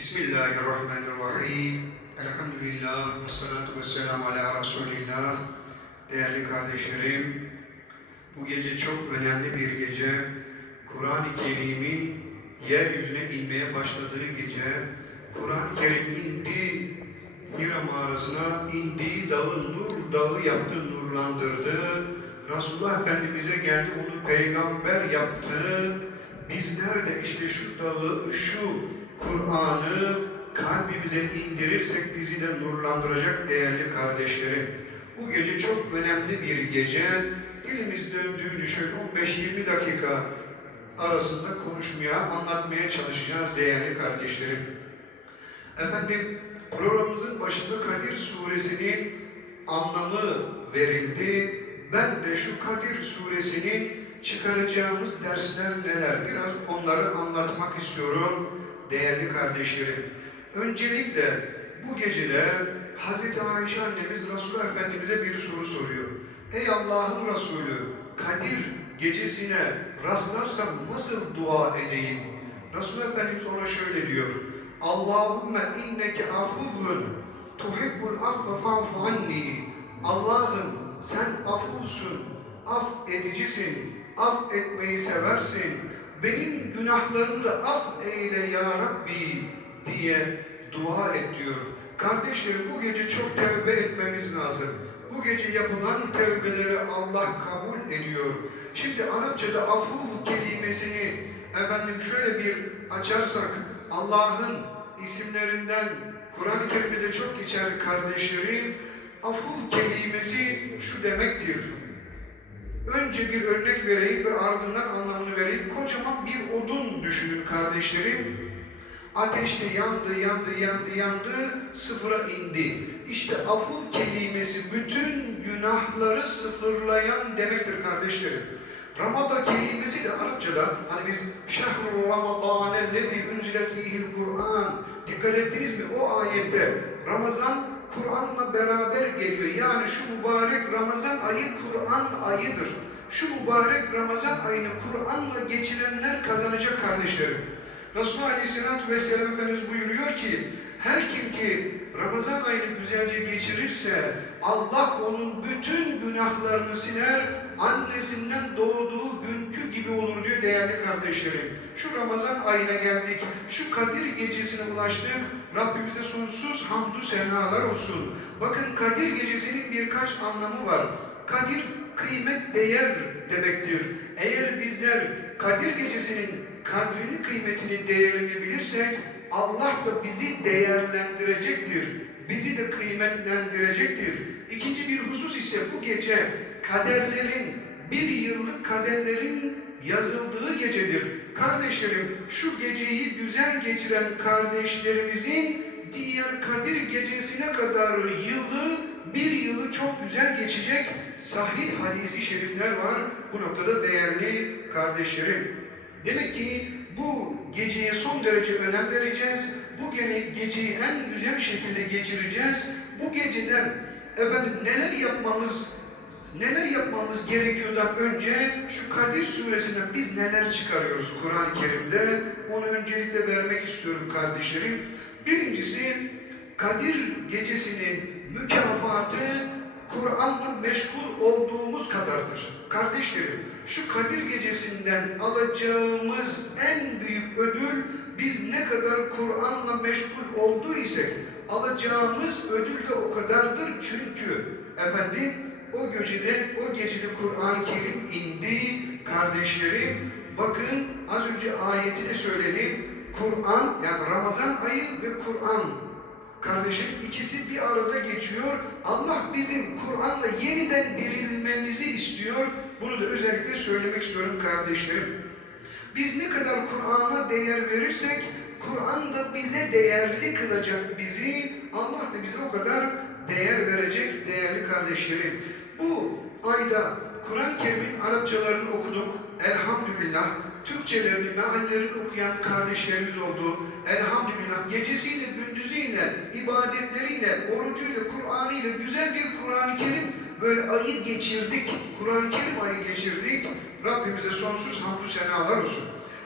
Bismillahirrahmanirrahim. Elhamdülillah ve salatu ve selamu ala Resulillah. Değerli kardeşlerim, bu gece çok önemli bir gece. Kur'an-ı Kerim'in yeryüzüne inmeye başladığı gece, Kur'an-ı Kerim indi, Hira mağarasına indiği dağı nur dağı yaptı, nurlandırdı. Resulullah Efendimiz'e geldi, onu peygamber yaptı. Bizler de işte şu dağı, şu Kur'an'ı kalbimize indirirsek bizi de nurlandıracak değerli kardeşlerim. Bu gece çok önemli bir gece. Dilimiz döndüğünü şöyle 15-20 dakika arasında konuşmaya, anlatmaya çalışacağız değerli kardeşlerim. Efendim programımızın başında Kadir suresinin anlamı verildi. Ben de şu Kadir suresinin çıkaracağımız dersler neler? Biraz onları anlatmak istiyorum değerli kardeşlerim. Öncelikle bu gecede Hazreti Ayşe annemiz Resulullah Efendimiz'e bir soru soruyor. Ey Allah'ın Resulü, Kadir gecesine rastlarsam nasıl dua edeyim? Resulullah Efendimiz ona şöyle diyor. Allahümme inneke afuvun tuhibbul affe fa'fu anni. Allah'ım sen afuvsun, af edicisin, af etmeyi seversin. Benim günahlarımı da af eyle ya Rabbi diye dua et. Kardeşlerim bu gece çok tevbe etmemiz lazım. Bu gece yapılan tevbeleri Allah kabul ediyor. Şimdi Arapçada afuv kelimesini efendim şöyle bir açarsak Allah'ın isimlerinden Kur'an-ı Kerim'de de çok geçer kardeşlerim. Afuv kelimesi şu demektir. Önce bir örnek vereyim ve ardından anlamını vereyim. Kocaman bir odun düşünün kardeşlerim. Ateşte yandı, yandı, yandı, yandı, sıfıra indi. İşte aful kelimesi bütün günahları sıfırlayan demektir kardeşlerim. Ramada kelimesi de Arapçada hani biz şehrul ramadan ellezî unzile fîhil Kur'an dikkat ettiniz mi? O ayette Ramazan Kur'an'la beraber geliyor. Yani şu mübarek Ramazan ayı Kur'an ayıdır. Şu mübarek Ramazan ayını Kur'an'la geçirenler kazanacak kardeşlerim. Resulullah Aleyhisselatü Vesselam Efendimiz buyuruyor ki her kim ki Ramazan ayını güzelce geçirirse Allah onun bütün günahlarını siler, annesinden doğduğu günkü gibi olur diyor değerli kardeşlerim. Şu Ramazan ayına geldik, şu Kadir gecesine ulaştık, Rabbimize sonsuz hamdü senalar olsun. Bakın Kadir gecesinin birkaç anlamı var. Kadir kıymet, değer demektir. Eğer bizler Kadir gecesinin kadrini, kıymetini, değerini bilirsek Allah da bizi değerlendirecektir. Bizi de kıymetlendirecektir. İkinci bir husus ise bu gece kaderlerin, bir yıllık kaderlerin yazıldığı gecedir. Kardeşlerim şu geceyi güzel geçiren kardeşlerimizin diğer Kadir gecesine kadar yılı, bir yılı çok güzel geçecek sahih hadisi şerifler var. Bu noktada değerli kardeşlerim. Demek ki bu geceye son derece önem vereceğiz. Bu geceyi en güzel şekilde geçireceğiz. Bu geceden efendim neler yapmamız neler yapmamız gerekiyordan önce şu Kadir suresinden biz neler çıkarıyoruz Kur'an-ı Kerim'de onu öncelikle vermek istiyorum kardeşlerim. Birincisi Kadir gecesinin mükafatı Kur'an'la meşgul olduğumuz kadardır. Kardeşlerim, şu Kadir gecesinden alacağımız en büyük ödül biz ne kadar Kur'an'la meşgul olduysak alacağımız ödül de o kadardır. Çünkü efendim o gecede o gecede Kur'an-ı Kerim indi kardeşlerim. Bakın az önce ayeti de söyledim. Kur'an yani Ramazan ayı ve Kur'an Kardeşim ikisi bir arada geçiyor. Allah bizim Kur'an'la yeniden dirilmemizi istiyor. Bunu da özellikle söylemek istiyorum kardeşlerim. Biz ne kadar Kur'an'a değer verirsek Kur'an da bize değerli kılacak bizi. Allah da bize o kadar değer verecek değerli kardeşlerim. Bu ayda Kur'an-ı Kerim'in Arapçalarını okuduk. Elhamdülillah. Türkçelerini, meallerini okuyan kardeşlerimiz oldu. Elhamdülillah gecesiyle, gündüzüyle, ibadetleriyle, orucuyla, Kur'an'ıyla güzel bir Kur'an-ı Kerim böyle ayı geçirdik. Kur'an-ı Kerim ayı geçirdik. Rabbimize sonsuz hamdü senalar olsun.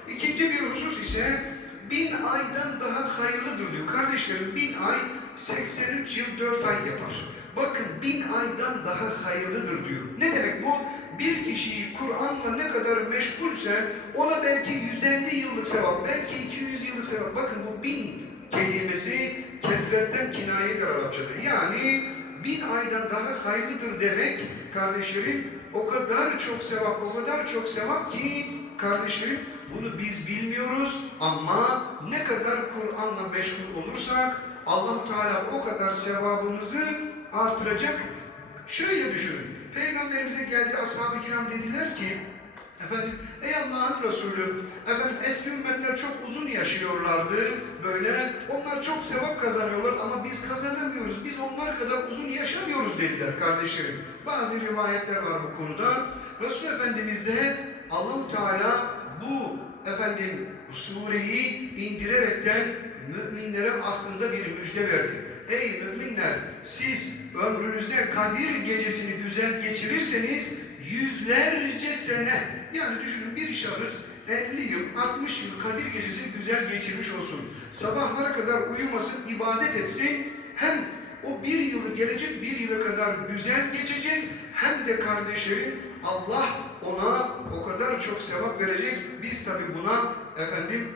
İkinci bir husus ise bin aydan daha hayırlıdır diyor. Kardeşlerim bin ay 83 yıl 4 ay yapar. Bakın bin aydan daha hayırlıdır diyor. Ne demek bu? Bir kişiyi Kur'an'la ne kadar meşgulse ona belki 150 yıllık sevap, belki 200 yıllık sevap. Bakın bu bin kelimesi kesretten kinayedir Arapçada. Yani bin aydan daha hayırlıdır demek kardeşlerim o kadar çok sevap, o kadar çok sevap ki kardeşlerim bunu biz bilmiyoruz ama ne kadar Kur'an'la meşgul olursak allah Teala o kadar sevabımızı artıracak. Şöyle düşünün. Peygamberimize geldi ashab-ı kiram dediler ki Efendim, ey Allah'ın Resulü, efendim eski ümmetler çok uzun yaşıyorlardı böyle. Onlar çok sevap kazanıyorlar ama biz kazanamıyoruz. Biz onlar kadar uzun yaşamıyoruz dediler kardeşlerim. Bazı rivayetler var bu konuda. Resul Efendimiz'e Allahu Teala bu efendim sureyi indirerekten müminlere aslında bir müjde verdi. Ey müminler siz ömrünüzde Kadir gecesini güzel geçirirseniz yüzlerce sene yani düşünün bir şahıs 50 yıl, 60 yıl Kadir gecesini güzel geçirmiş olsun. Sabahlara kadar uyumasın, ibadet etsin. Hem o bir yılı gelecek bir yıla kadar güzel geçecek hem de kardeşlerim Allah ona o kadar çok sevap verecek. Biz tabi buna efendim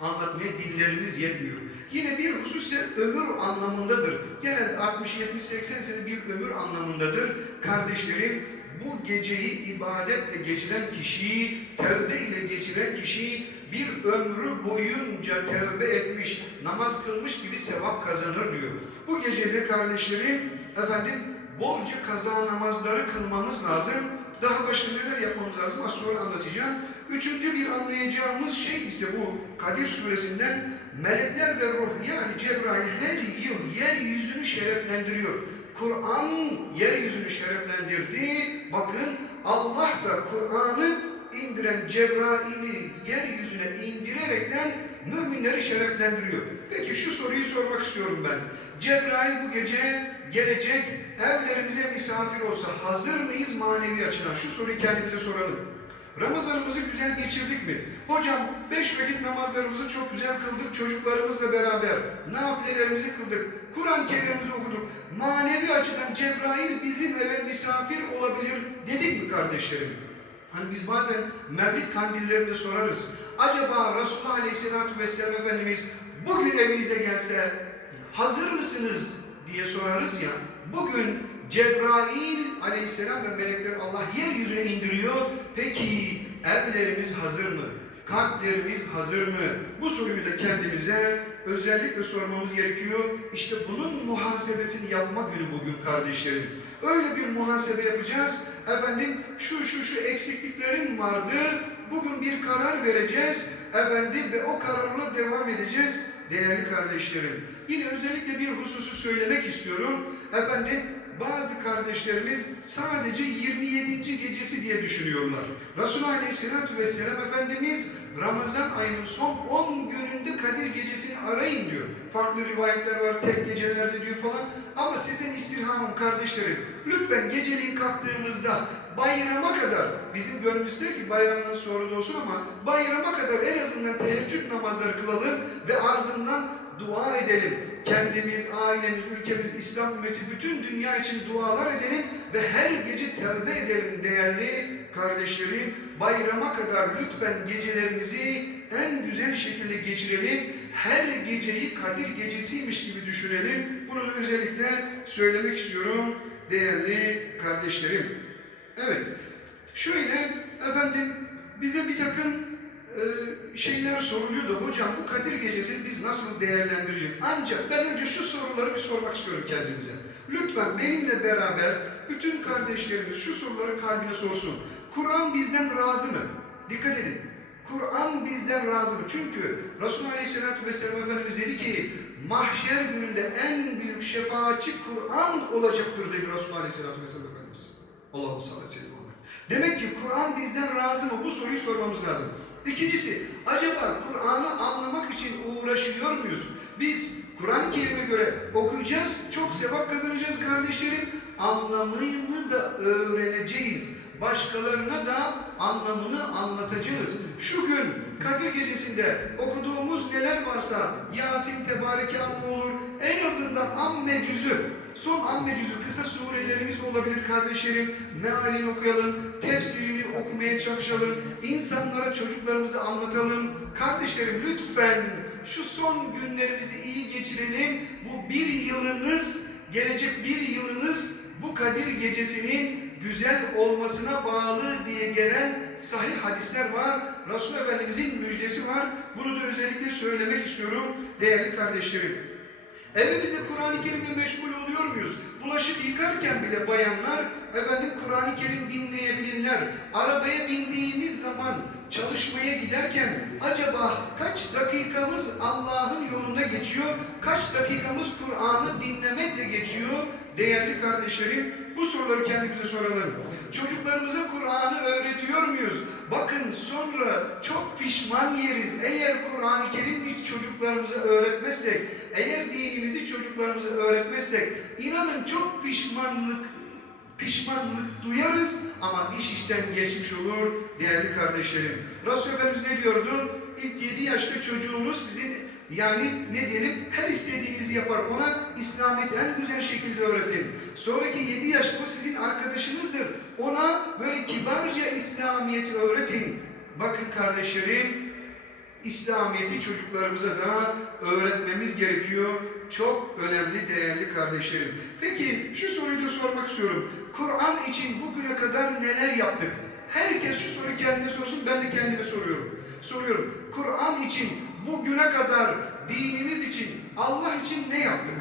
anlatmaya dillerimiz yetmiyor. Yine bir husus ise ömür anlamındadır. Genelde 60, 70, 80 sene bir ömür anlamındadır. Kardeşlerim bu geceyi ibadetle geçiren kişi, tevbe ile geçiren kişi bir ömrü boyunca tevbe etmiş, namaz kılmış gibi sevap kazanır diyor. Bu gecede kardeşlerim, efendim bolca kaza namazları kılmamız lazım. Daha başka neler yapmamız lazım az sonra anlatacağım. Üçüncü bir anlayacağımız şey ise bu Kadir suresinden melekler ve ruh yani Cebrail her yıl yeryüzünü şereflendiriyor. Kur'an yeryüzünü şereflendirdi. Bakın Allah da Kur'an'ı indiren Cebrail'i yeryüzüne indirerekten müminleri şereflendiriyor. Peki şu soruyu sormak istiyorum ben. Cebrail bu gece gelecek evlerimize misafir olsa hazır mıyız manevi açıdan? Şu soruyu kendimize soralım. Ramazanımızı güzel geçirdik mi? Hocam beş vakit namazlarımızı çok güzel kıldık çocuklarımızla beraber. Nafilelerimizi kıldık. Kur'an-ı Kerim'imizi okuduk. Manevi açıdan Cebrail bizim eve misafir olabilir dedik mi kardeşlerim? Hani biz bazen Mevlid kandillerinde sorarız. Acaba Resulullah Aleyhisselatü Vesselam Efendimiz bugün evinize gelse hazır mısınız diye sorarız ya. Bugün Cebrail aleyhisselam ve melekler Allah yeryüzüne indiriyor. Peki evlerimiz hazır mı? Kalplerimiz hazır mı? Bu soruyu da kendimize özellikle sormamız gerekiyor. İşte bunun muhasebesini yapma günü bugün kardeşlerim. Öyle bir muhasebe yapacağız. Efendim şu şu şu eksikliklerim vardı. Bugün bir karar vereceğiz. Efendim ve o kararla devam edeceğiz. Değerli kardeşlerim. Yine özellikle bir hususu söylemek istiyorum. Efendim bazı kardeşlerimiz sadece 27. gecesi diye düşünüyorlar. Resulullah Aleyhisselatü Vesselam Efendimiz Ramazan ayının son 10 gününde Kadir gecesini arayın diyor. Farklı rivayetler var, tek gecelerde diyor falan. Ama sizden istirhamım kardeşlerim. Lütfen geceliğin kalktığımızda bayrama kadar, bizim gönlümüz diyor ki bayramdan sonra da olsun ama bayrama kadar en azından teheccüd namazları kılalım ve ardından dua edelim. Kendimiz, ailemiz, ülkemiz, İslam ümmeti, bütün dünya için dualar edelim ve her gece tevbe edelim değerli kardeşlerim. Bayrama kadar lütfen gecelerimizi en güzel şekilde geçirelim. Her geceyi Kadir gecesiymiş gibi düşünelim. Bunu da özellikle söylemek istiyorum değerli kardeşlerim. Evet, şöyle efendim bize bir takım e, şeyler soruluyor da hocam bu Kadir gecesini biz nasıl değerlendireceğiz? Ancak ben önce şu soruları bir sormak istiyorum kendimize. Lütfen benimle beraber bütün kardeşlerimiz şu soruları kalbine sorsun. Kur'an bizden razı mı? Dikkat edin. Kur'an bizden razı mı? Çünkü Resulullah Aleyhisselatü Vesselam Efendimiz dedi ki mahşer gününde en büyük şefaatçi Kur'an olacaktır dedi Resulullah Aleyhisselatü Vesselam Efendimiz. Allah'ım sallallahu. Demek ki Kur'an bizden razı mı? Bu soruyu sormamız lazım. İkincisi, acaba Kur'an'ı anlamak için uğraşıyor muyuz? Biz Kur'an-ı Kerim'e göre okuyacağız, çok sevap kazanacağız kardeşlerim. Anlamını da öğreneceğiz. Başkalarına da anlamını anlatacağız. Şu gün Kadir gecesinde okuduğumuz neler varsa Yasin, Tebareke Amme olur. En azından Amme cüzü, son Amme cüzü kısa surelerimiz olabilir kardeşlerim. Mealini okuyalım, tefsirini okumaya çalışalım. insanlara çocuklarımıza anlatalım. Kardeşlerim lütfen şu son günlerimizi iyi geçirelim. Bu bir yılınız, gelecek bir yılınız bu Kadir gecesinin güzel olmasına bağlı diye gelen sahih hadisler var. Resul Efendimizin müjdesi var. Bunu da özellikle söylemek istiyorum değerli kardeşlerim. Evimizde Kur'an-ı Kerim'le meşgul oluyor muyuz? Bulaşık yıkarken bile bayanlar efendim Kur'an-ı Kerim dinleyebilirler. Arabaya bindiğimiz zaman çalışmaya giderken acaba kaç dakikamız Allah'ın yolunda geçiyor? Kaç dakikamız Kur'an'ı dinlemekle geçiyor? Değerli kardeşlerim bu soruları kendimize soralım. Çocuklarımıza Kur'an'ı öğretiyor muyuz? Bakın sonra çok pişman yeriz. Eğer Kur'an-ı Kerim'i çocuklarımıza öğretmezsek, eğer dinimizi çocuklarımıza öğretmezsek, inanın çok pişmanlık pişmanlık duyarız ama iş işten geçmiş olur değerli kardeşlerim. Resul Efendimiz ne diyordu? İlk 7 yaşta çocuğunuz sizin yani ne diyelim her istediğinizi yapar. Ona İslamiyet'i en güzel şekilde öğretin. Sonraki 7 yaşta o sizin arkadaşınızdır. Ona böyle kibarca İslamiyet'i öğretin. Bakın kardeşlerim İslamiyet'i çocuklarımıza da öğretmemiz gerekiyor. Çok önemli değerli kardeşlerim. Peki şu soruyu da sormak istiyorum. Kur'an için bugüne kadar neler yaptık? Herkes şu soruyu kendine sorsun, ben de kendime soruyorum. Soruyorum. Kur'an için bugüne kadar dinimiz için, Allah için ne yaptık?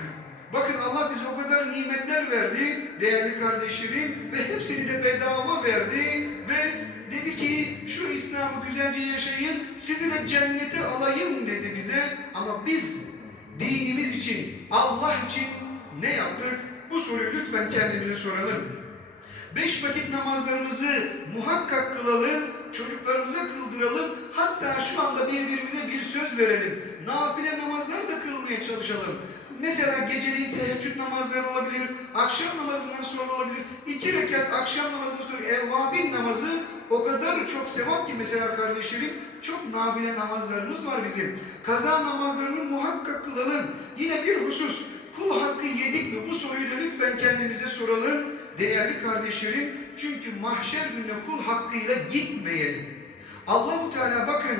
Bakın Allah bize o kadar nimetler verdi değerli kardeşlerim ve hepsini de bedava verdi ve dedi ki şu İslam'ı güzelce yaşayın sizi de cennete alayım dedi bize ama biz dinimiz için Allah için ne yaptık? Bu soruyu lütfen kendimize soralım. Beş vakit namazlarımızı muhakkak kılalım, çocuklarımıza kıldıralım. Hatta şu anda birbirimize bir söz verelim. Nafile namazları da kılmaya çalışalım. Mesela geceliğin teheccüd namazları olabilir, akşam namazından sonra olabilir. İki rekat akşam namazından sonra evvabin namazı o kadar çok sevap ki mesela kardeşlerim çok nafile namazlarımız var bizim. Kaza namazlarını muhakkak kılalım. Yine bir husus, kul hakkı yedik mi? Bu soruyu da lütfen kendimize soralım. Değerli kardeşlerim, çünkü mahşer gününe kul hakkıyla gitmeyelim. Allahu Teala bakın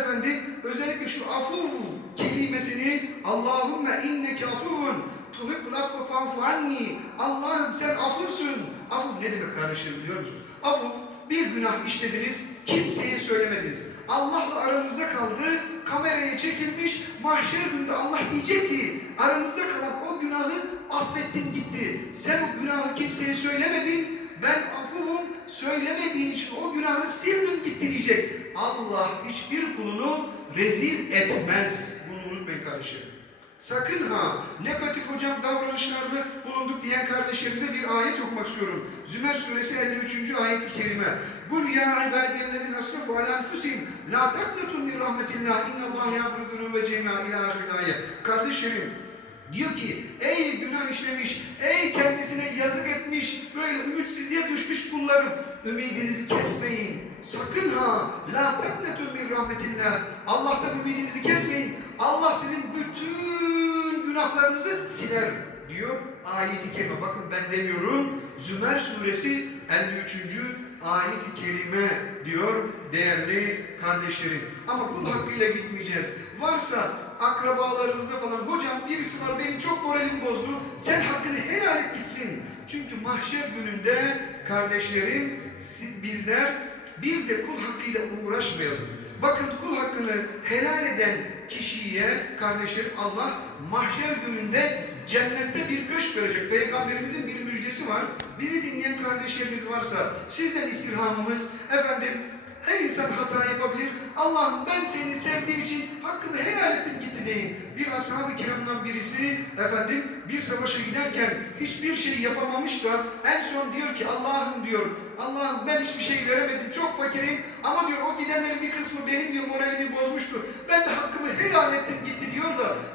efendim özellikle şu afu kelimesini Allahümme inneke afuvun tuhibbul affe fa'fu anni Allah'ım sen afursun. Afuf ne demek kardeşlerim biliyor musunuz? Afuf bir günah işlediniz, kimseye söylemediniz. Allah'la aranızda kaldı, kameraya çekilmiş, mahşer günde Allah diyecek ki aranızda kalan o günahı affettim gitti. Sen o günahı kimseye söylemedin, ben afuvum, söylemediğin için o günahı sildim gitti diyecek. Allah hiçbir kulunu rezil etmez. Bunu unutmayın kardeşlerim. Sakın ha negatif hocam davranışlarda bulunduk diyen kardeşlerimize bir ayet okumak istiyorum. Zümer suresi 53. ayet-i kerime. Kul ya ibadiyellezine asrafu ala enfusihim la taknatun min rahmetillah innallaha yağfiru cema ila ahiril ayet. Kardeşlerim Diyor ki ey günah işlemiş, ey kendisine yazık etmiş, böyle ümitsizliğe düşmüş kullarım. Ümidinizi kesmeyin. Sakın ha la taknetun min rahmetillah. Allah'tan ümidinizi kesmeyin. Allah sizin bütün günahlarınızı siler diyor ayet-i kerime. Bakın ben demiyorum. Zümer suresi 53. ayet-i kerime diyor değerli kardeşlerim. Ama kul hakkıyla gitmeyeceğiz. Varsa akrabalarımızda falan hocam birisi var benim çok moralim bozdu. Sen hakkını helal et gitsin. Çünkü mahşer gününde kardeşlerim bizler bir de kul hakkıyla uğraşmayalım. Bakın kul hakkını helal eden kişiye kardeşlerim Allah mahşer gününde cennette bir köşk verecek. Peygamberimizin bir müjdesi var. Bizi dinleyen kardeşlerimiz varsa sizden istirhamımız efendim her insan hata yapabilir. Allah'ım ben seni sevdiğim için hakkını helal ettim gitti deyin. Bir ashab-ı kiramdan birisi efendim bir savaşa giderken hiçbir şey yapamamış da en son diyor ki Allah'ım diyor Allah'ım ben hiçbir şey veremedim çok fakirim ama diyor o gidenlerin bir kısmı benim diyor moralimi bozmuştu. Ben de hakkımı helal ettim gitti diyor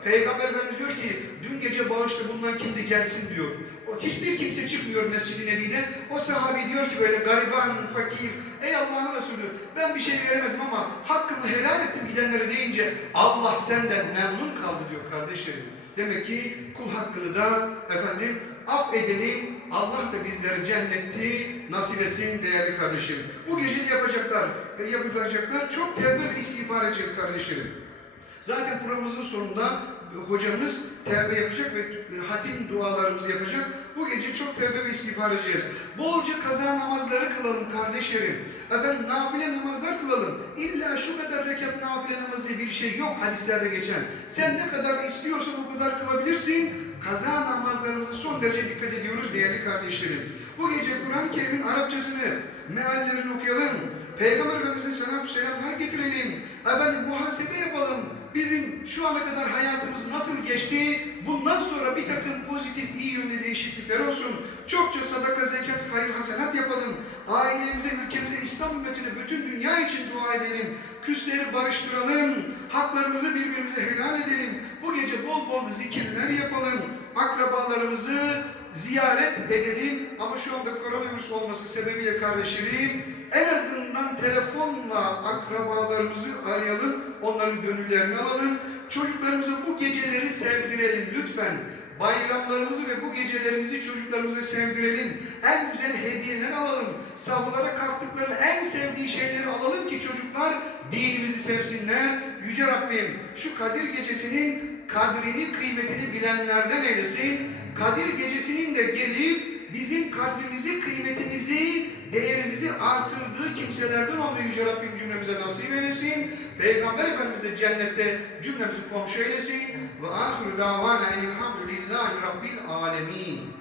Peygamber Efendimiz diyor ki dün gece bağışta bulunan kimdi gelsin diyor. O Hiçbir kimse çıkmıyor Mescid-i Nebi'de. O sahabi diyor ki böyle gariban, fakir, ey Allah'ın Resulü ben bir şey veremedim ama hakkımı helal ettim gidenlere deyince Allah senden memnun kaldı diyor kardeşlerim. Demek ki kul hakkını da efendim affedelim. Allah da bizlere cenneti nasip etsin değerli kardeşlerim. Bu gece de yapacaklar, e, yapılacaklar. Çok tevbe ve istiğfar edeceğiz kardeşlerim. Zaten programımızın sonunda hocamız tevbe yapacak ve e, hatim dualarımızı yapacak. Bu gece çok tevbe ve istiğfar edeceğiz. Bolca kaza namazları kılalım kardeşlerim. Efendim nafile namazlar kılalım. İlla şu kadar rekat nafile namaz diye bir şey yok hadislerde geçen. Sen ne kadar istiyorsan o kadar kılabilirsin. Kaza namazlarımıza son derece dikkat ediyoruz değerli kardeşlerim. Bu gece Kur'an-ı Kerim'in Arapçasını, meallerini okuyalım. Peygamber Efendimiz'e selam selamlar getirelim. Efendim muhasebe yapalım. Bizim şu ana kadar hayatımız nasıl geçti? Bundan sonra bir takım pozitif, iyi yönde değişiklikler olsun. Çokça sadaka, zekat, hayır, hasenat yapalım. Ailemize, ülkemize, İslam ümmetine, bütün dünya için dua edelim. Küsleri barıştıralım. Haklarımızı birbirimize helal edelim. Bu gece bol bol zikirler yapalım. Akrabalarımızı ziyaret edelim. Ama şu anda koronavirüs olması sebebiyle kardeşlerim en azından telefonla akrabalarımızı arayalım. Onların gönüllerini alalım. Çocuklarımıza bu geceleri sevdirelim lütfen. Bayramlarımızı ve bu gecelerimizi çocuklarımıza sevdirelim. En güzel hediyeler alalım. Sahurlara kalktıklarında en sevdiği şeyleri alalım ki çocuklar dinimizi sevsinler. Yüce Rabbim şu Kadir gecesinin kadrini, kıymetini bilenlerden eylesin. Kadir gecesinin de gelip bizim kadrimizi, kıymetimizi, değerimizi artırdığı kimselerden olmayı Yüce Rabbim cümlemize nasip eylesin. Peygamber Efendimiz de cennette cümlemizi komşu eylesin. Ve ahiru davana enilhamdülillahi rabbil alemin.